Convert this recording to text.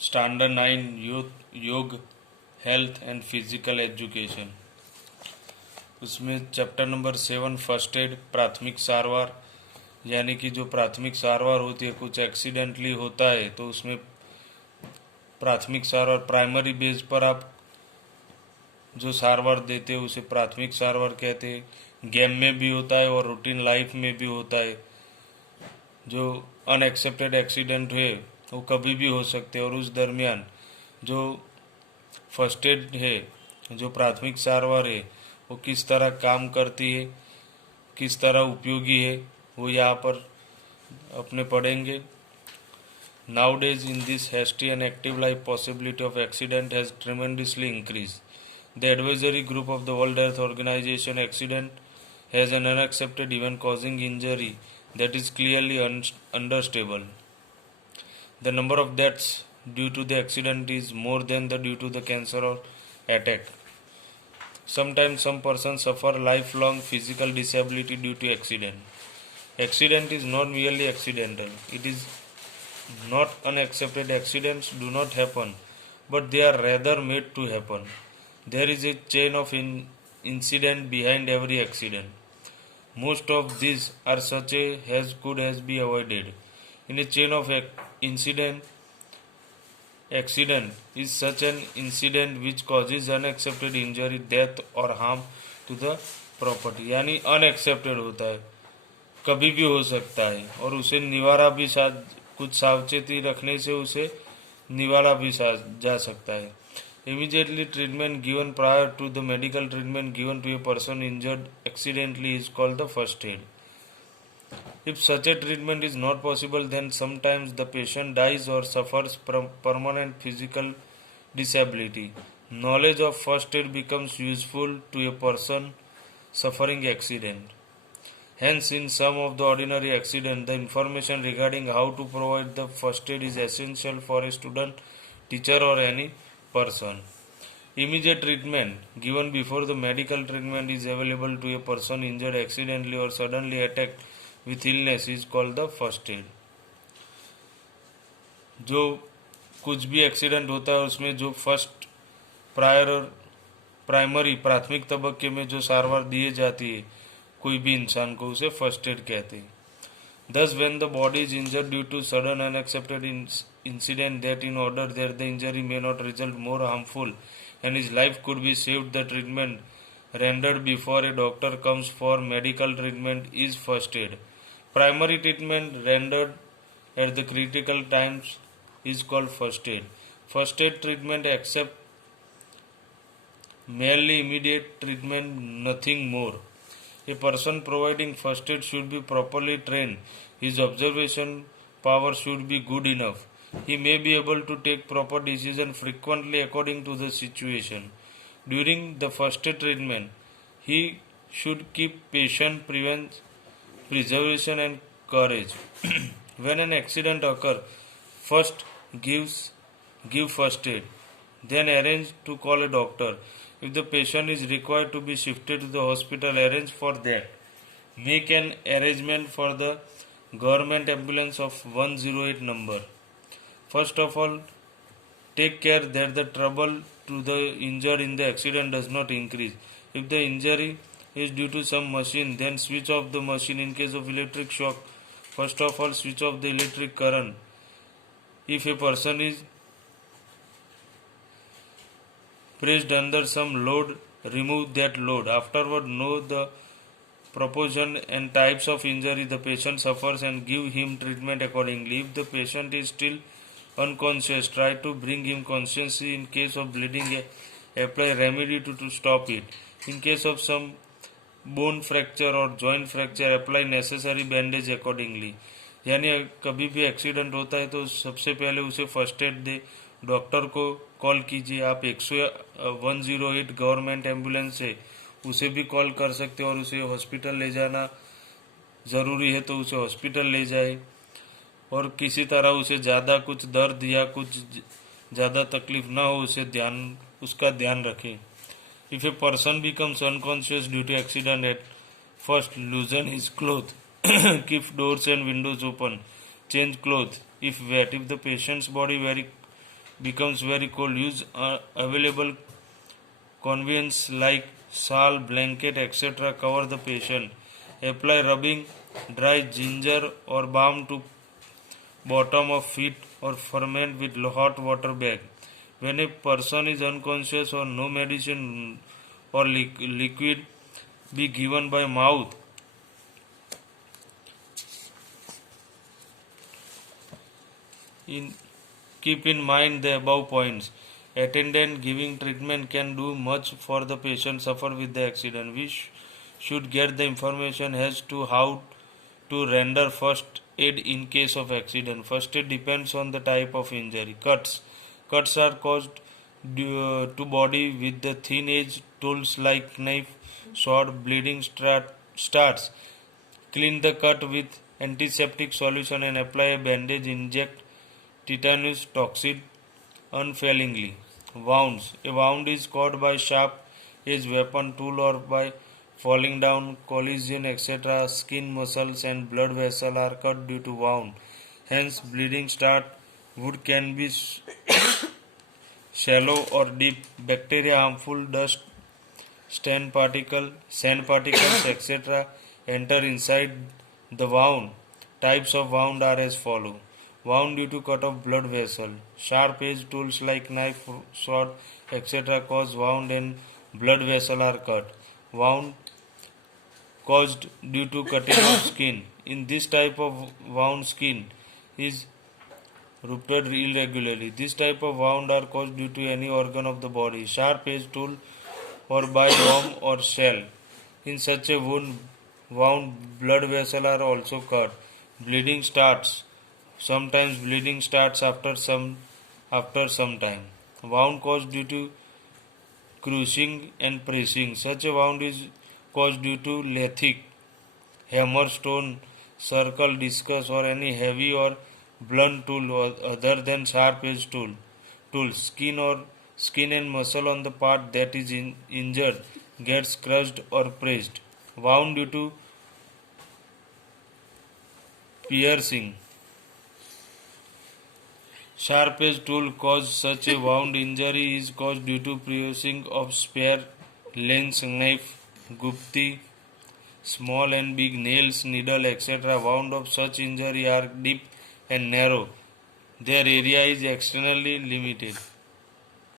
Standard 9 योग health and physical education. उसमें chapter number 7 first aid प्राथमिक सारवार, यानी कि जो प्राथमिक सारवार होती है, कुछ एक्सीडेंटली होता है तो उसमें प्राथमिक सारवार प्राइमरी बेस पर आप जो सारवार देते हो उसे प्राथमिक सारवार कहते हैं। गेम में भी होता है और रूटीन लाइफ में भी होता है। जो अनएक्सेप्टेड एक्सीडेंट है वो कभी भी हो सकते हैं और उस दरमियान जो फर्स्ट एड है, जो प्राथमिक सारवार है, वो किस तरह काम करती है, किस तरह उपयोगी है, वो यहाँ पर अपने पढ़ेंगे। Nowadays, in this hasty and active life, possibility of accident has tremendously increased. The advisory group of the World Health Organization accident has an unaccepted event causing injury that is clearly understable. The number of deaths due to the accident is more than the due to the cancer or attack. Sometimes some persons suffer lifelong physical disability due to accident. Accident is not merely accidental. It is not unaccepted. Accidents do not happen, but they are rather made to happen. There is a chain of incident behind every accident. Most of these are such as could has be avoided. In a chain of incident, accident is such an incident which causes unaccepted injury, death or harm to the property. यानी unaccepted होता है, कभी भी हो सकता है और उसे निवारा भी कुछ सावचेती रखने से उसे निवारा भी जा सकता है। Immediately treatment given prior to the medical treatment given to a person injured accidentally is called the first aid. If such a treatment is not possible, then sometimes the patient dies or suffers permanent physical disability. Knowledge of first aid becomes useful to a person suffering accident. Hence, in some of the ordinary accident, the information regarding how to provide the first aid is essential for a student, teacher or any person. Immediate treatment given before the medical treatment is available to a person injured accidentally or suddenly attacked with illness is called the first aid. जो कुछ भी accident होता है उसमें जो first primary प्राथमिक तबक्के में जो सारवार दी जाती है कोई भी इंसान को, उसे फर्स्ट एड कहते हैं। Thus, when the body is injured due to sudden unaccepted incident, that in order that the injury may not result more harmful and his life could be saved, the treatment rendered before a doctor comes for medical treatment is first aid. Primary treatment rendered at the critical times is called first aid. First aid treatment accept merely immediate treatment, nothing more. A person providing first aid should be properly trained. His observation power should be good enough. He may be able to take proper decision frequently according to the situation. During the first aid treatment, he should keep patient preservation and courage. When an accident occurs, first give first aid, then arrange to call a doctor. If the patient is required to be shifted to the hospital, arrange for that. Make an arrangement for the government ambulance of 108 number. First of all, take care that the trouble to the injured in the accident does not increase. If the injury is due to some machine, then switch off the machine. In case of electric shock, first of all switch off the electric current. If a person is placed under some load, remove that load. Afterward, know the proportion and types of injury the patient suffers and give him treatment accordingly. If the patient is still unconscious, try to bring him consciousness. In case of bleeding, apply remedy to stop it. In case of some bone fracture or joint fracture, apply necessary bandage accordingly. यानी कभी भी accident होता है तो सबसे पहले उसे first aid दे, doctor को कॉल कीजिए। आप 108 गवर्नमेंट एम्बुलेंस है उसे भी कॉल कर सकते हो और उसे हॉस्पिटल ले जाना ज़रूरी है तो उसे हॉस्पिटल ले जाए। और किसी तरह उसे ज़्यादा कुछ दर्द या कुछ ज़्यादा तकलीफ ना हो उसका ध्यान रखें। If a person becomes unconscious due to accident, at first loosen his cloth, keep doors and windows open, change clothes if wet. If the patient's body very becomes very cold, use available conveyance like shawl, blanket, etc. cover the patient. Apply rubbing dry ginger or balm to bottom of feet or ferment with hot water bag. When a person is unconscious or no medicine or liquid be given by mouth. Keep in mind the above points. Attendant giving treatment can do much for the patient suffer with the accident. We should get the information as to how to render first aid in case of accident. First aid depends on the type of injury. Cuts are caused to body with the thin edge tools like knife, sword. Bleeding starts. Clean the cut with antiseptic solution and apply a bandage. Inject tetanus toxin unfailingly. Wounds. A wound is caused by sharp edged weapon, tool, or by falling down, collision, etc. Skin, muscles, and blood vessels are cut due to wound. Hence, bleeding start. Wound can be shallow or deep. Bacteria, harmful dust, sand particles, etc. enter inside the wound. Types of wound are as follow. Wound due to cut of blood vessel. Sharp edged tools like knife, sword, etc. cause wound and blood vessel are cut. Wound caused due to cutting of skin. In this type of wound, skin is ruptured irregularly. This type of wound are caused due to any organ of the body. Sharp edged tool or by worm or shell. In such a wound, blood vessels are also cut. Bleeding starts. Sometimes bleeding starts after some time. Wound caused due to crushing and pressing. Such a wound is caused due to lathic, hammer, stone, circle, discus, or any heavy or blunt tool other than sharp edged tool. Skin and muscle on the part that is injured gets crushed or pressed. Wound due to piercing. Sharp edged tool cause such a wound. Injury is caused due to piercing of spear, lens, knife, gupti, small and big nails, needle, etc. Wound of such injury are deep and narrow. Their area is externally limited.